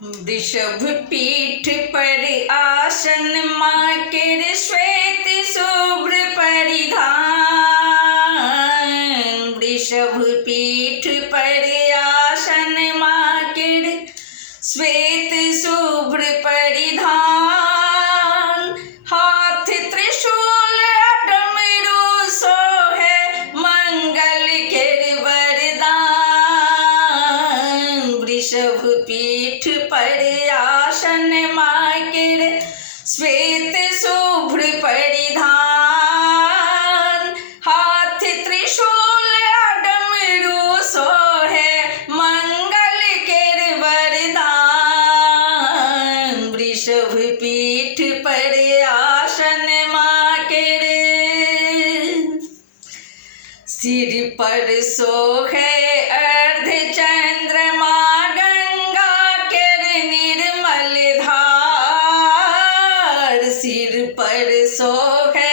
वृषभ पीठ पर आसन माकर श्वेत शुभ्र परिधान। वृषभ पीठ पर आसन माकर श्वेत शुभ्र परिधान। हाथ त्रिशूल डमरू सोहे मंगल के वरदान। वृषभ पीठ पर आसन माकर श्वेत शुभ्र परिधान। हाथ त्रिशूल डमरू सोहे मंगल के वरदान। वृषभ पीठ पर आसन माकर सिर पर सोहे अर्ध चंद्रमा गंगा के निर्मल धार। सिर पर सोहे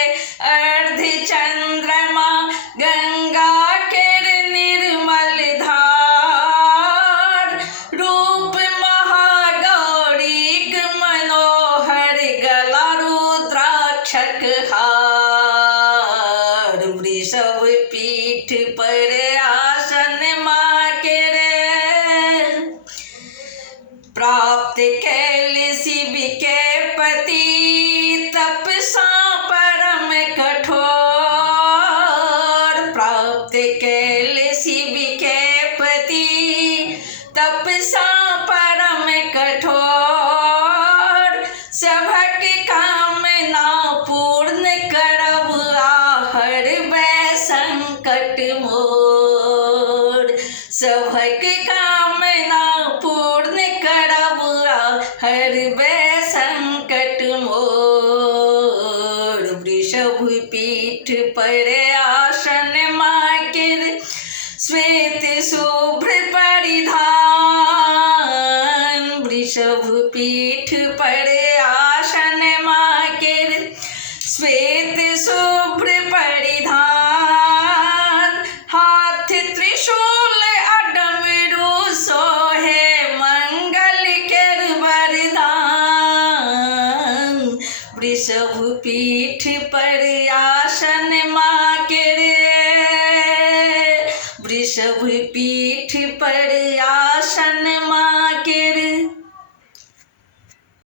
अर्ध चंद्रमा गंगा के निर्मल धार। रूप महागौरी मनोहर गला रुद्राक्षक हार। वृषभ पीठ पर आसन माकर प्राप्त कैल शिव के पति तपसा परम कठोर। प्राप्त कैल शिव के पति तपसा परम कठोर। सभक कामना पूर्ण करब आहर वै संकट मोर। सभक कामना पूर्ण करब आहर वै संकट मोर। वृषभ पीठ पर आसन माकर श्वेत शुभ्र परिधान। वृषभ पीठ पर आसन माकर श्वेत शुभ्र परिधान। हाथ त्रिशूल डमरू सोहे मंगल के वरदान। वृषभ पीठ पर आसन माकर